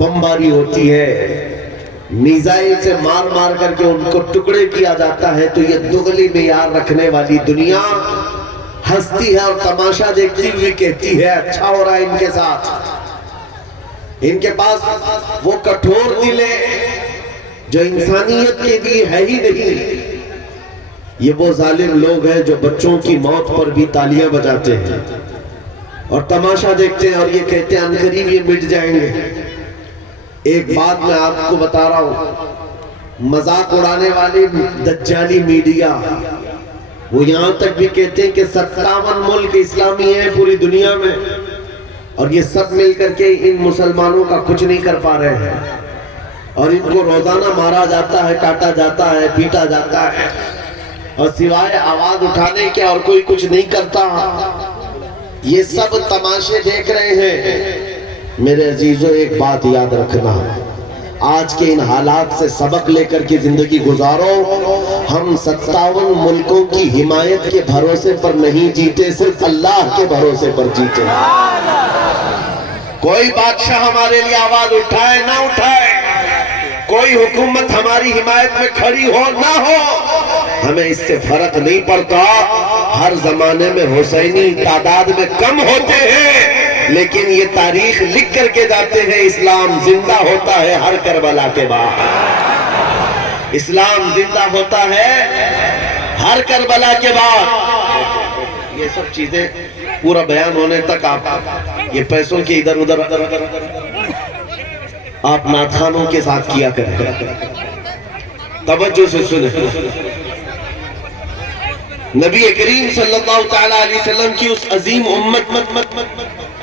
बमबारी होती है, मिसाइल से मार मार करके उनको टुकड़े किया जाता है, तो ये दुगली मेयार रखने वाली दुनिया हंसती है और तमाशा देखती हुई कहती है अच्छा हो रहा है इनके साथ। इनके पास वो कठोर दिल है जो इंसानियत के लिए है ही नहीं। ये वो जालिम लोग हैं जो बच्चों की मौत पर भी तालियां बजाते हैं और तमाशा देखते हैं और ये कहते हैं अनकरीब ये मिट जाएंगे। एक बात मैं आपको बता रहा हूं, मजाक उड़ाने वाली दज्जाली मीडिया वो यहां तक भी कहते हैं कि 57 मुल्क इस्लामी हैं पूरी दुनिया में और ये सब मिलकर के इन मुसलमानों का कुछ नहीं कर पा रहे हैं और इनको रोजाना मारा जाता है, काटा जाता है, पीटा जाता है और सिवाय आवाज उठाने के और कोई कुछ नहीं करता। ये सब तमाशे देख रहे हैं। मेरे अजीजों एक बात याद रखना, आज के इन हालात से सबक लेकर के जिंदगी गुजारो। हम 57 मुल्कों की हिमायत के भरोसे पर नहीं जीते, सिर्फ अल्लाह के भरोसे पर जीते। कोई बादशाह हमारे लिए आवाज उठाए ना उठाए, कोई हुकूमत हमारी हिमायत में खड़ी हो ना हो, हमें इससे फर्क नहीं पड़ता। हर जमाने में हुसैनी तादाद में कम होते हैं, लेकिन ये तारीख लिख करके जाते हैं इस्लाम जिंदा होता है हर करबला के बाद। इस्लाम जिंदा होता है हर करबला के बाद। ये सब चीजें पूरा बयान होने तक आप ये पैसों के इधर उधर आप नाथखानों के साथ किया करें। तवज्जो से सुने, नबी करीम सल्लल्लाहु तआला अलैहि वसल्लम की उस अजीम उम्मत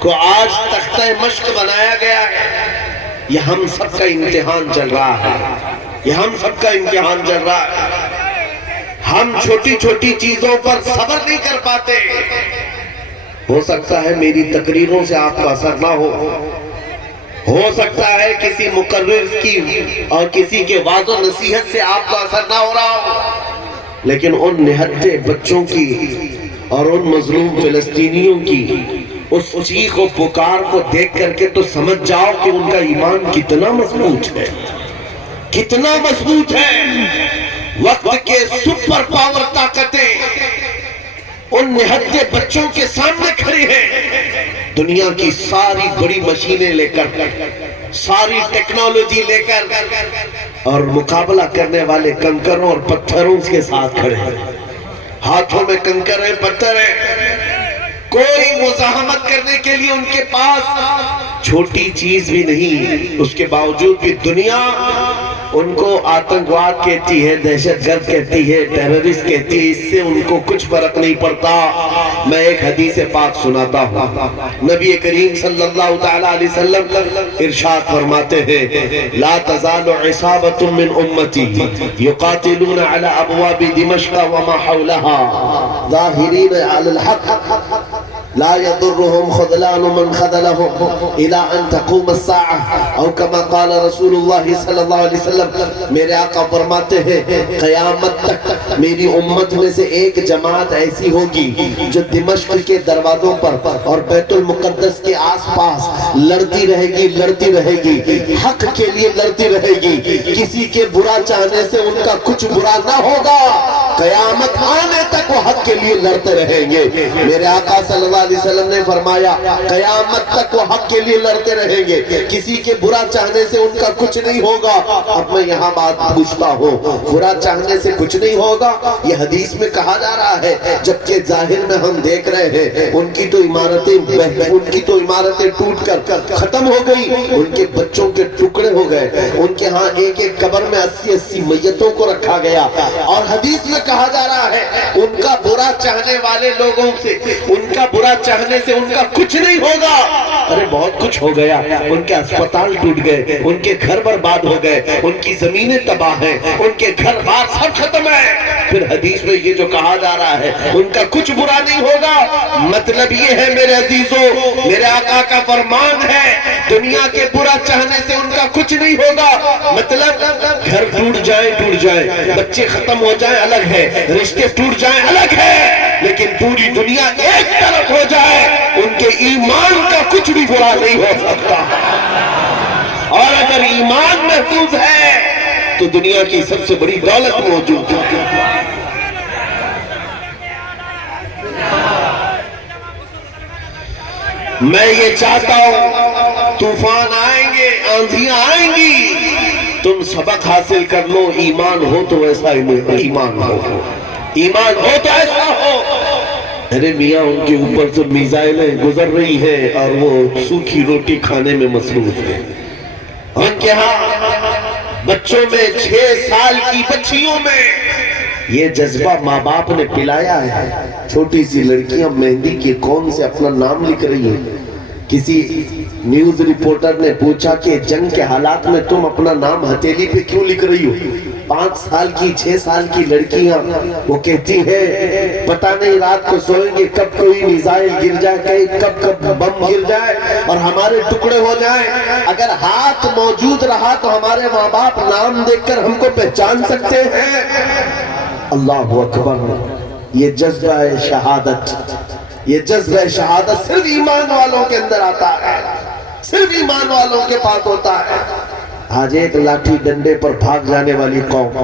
को आज तख्ते मश्क बनाया गया है। ये हम सबका इम्तिहान चल रहा है, ये हम सबका इम्तिहान चल रहा है। हम छोटी छोटी चीजों पर सब्र नहीं कर पाते। हो सकता है मेरी तकरीरों से आपका असर ना हो सकता है किसी मुकर्रिर की और किसी के वाज़ो नसीहत से आपका असर ना हो रहा हो, लेकिन उन निहत्थे बच्चों की और उन मजलूम फिलिस्तीनियों की उस चीख और पुकार को देख करके तो समझ जाओ कि उनका ईमान कितना मजबूत है, कितना मजबूत है। वक्त के सुपर पावर ताकतें उन निहत्थे बच्चों के सामने खड़ी हैं। दुनिया की सारी बड़ी मशीनें लेकर, सारी टेक्नोलॉजी लेकर और मुकाबला करने वाले कंकरों और पत्थरों के साथ खड़े हैं। हाथों में कंकर है, पत्थर है, कोई मुज़ाहमत करने के लिए उनके पास छोटी चीज भी नहीं। उसके बावजूद भी दुनिया उनको आतंकवाद कहती है, दहशतगर्द कहती है, टेररिस्ट कहती है, इससे उनको कुछ फर्क नहीं पड़ता। मैं एक हदीस पाक सुनाता हूँ। नबी करीम सल्लल्लाहु तआला अलैहि वसल्लम इरशाद फरमाते हैं, ला तज़ालु इसाबतुम मिन उम्मती युकातिलून अला अबवाबि दिमश्क व मा हौलहा ज़ाहिरीन अलल हक़ ला यदुर्रुहुम ख़ज़लानु मन ख़ज़लहुम इला अन तक़ूम अस्साअह औ कमा क़ाल रसूलुल्लाह सल्लल्लाहु अलैहि वसल्लम। मेरे आका फरमाते हैं, क़यामत तक मेरी उम्मत में से एक जमात ऐसी होगी जो दिमश्क के दरवाजों पर और बैतुल मुक़द्दस के आसपास लड़ती रहेगी, हक के लिए लड़ती रहेगी। किसी के बुरा चाहने से उनका कुछ बुरा ना होगा, क़यामत आने तक वो हक के लिए लड़ते रहेंगे। मेरे आका सल्लल्लाहु अलैहि वसल्लम ने फरमाया, क़यामत तक वो हक के लिए लड़ते रहेंगे, किसी के बुरा चाहने से उनका कुछ नहीं होगा। अब मैं यहाँ बात पूछता हूँ, बुरा चाहने से कुछ नहीं होगा, ये हदीस में कहा जा रहा है, जबकि जाहिर में हम देख रहे हैं उनकी तो इमारतें टूट कर खत्म हो गई, उनके बच्चों के टुकड़े हो गए, उनके यहाँ एक एक कब्र में 80-80 मैयतों को रखा गया। और हदीस में कहा जा रहा है, उनका बुरा चाहने वाले लोगों से, उनका बुरा चाहने से उनका कुछ नहीं होगा। अरे बहुत कुछ हो गया, उनके अस्पताल टूट गए, उनके घर बर्बाद हो गए, उनकी जमीनें तबाह हैं, उनके घर बार सब खत्म है। फिर हदीस में ये जो कहा जा रहा है उनका कुछ बुरा नहीं होगा, मतलब ये है मेरे अजीजों, मेरे आका का फरमान है, दुनिया के बुरा चाहने से उनका कुछ नहीं होगा। मतलब घर टूट जाए, बच्चे खत्म हो जाए अलग है, रिश्ते टूट जाए अलग है, लेकिन पूरी दुनिया एक तरफ हो जाए, उनके ईमान का कुछ भी बुरा नहीं हो सकता। और اگر ایمان محفوظ ہے تو دنیا کی سب سے بڑی دولت موجود ہے. میں یہ چاہتا ہوں طوفان آئیں گے، آندھیاں آئیں گی، تم سبق حاصل کر لو. ایمان ہو تو ایسا ایمان ہو، ایمان ہو تو ایسا ہو. ارے میاں ان کے اوپر سے میزائلیں گزر رہی ہیں اور وہ سوکھی روٹی کھانے میں مصروف ہیں. ان کے ہاں بچوں میں 6 سال کی بچیوں میں یہ جذبہ ماں باپ نے پلایا ہے. چھوٹی سی لڑکیاں مہندی کے کون سے اپنا نام لکھ رہی ہیں. کسی نیوز رپورٹر نے پوچھا کہ جنگ کے حالات میں تم اپنا نام ہتھیلی پہ کیوں لکھ رہی ہو؟ 5 سال کی 6 سال کی لڑکیاں وہ کہتی ہیں پتہ نہیں رات کو سوئیں گے کب کوئی میزائل گر جائے، کب بم گر جائے اور ہمارے ٹکڑے ہو جائیں. اگر ہاتھ موجود رہا تو ہمارے ماں باپ نام دیکھ کر ہم کو پہچان سکتے ہیں. اللہ اکبر. یہ جذبہ شہادت، یہ جذبہ شہادت صرف ایمان والوں کے اندر آتا ہے، صرف ایمان والوں کے پاس ہوتا ہے. آج ایک لاٹھی ڈنڈے پر بھاگ جانے والی قوم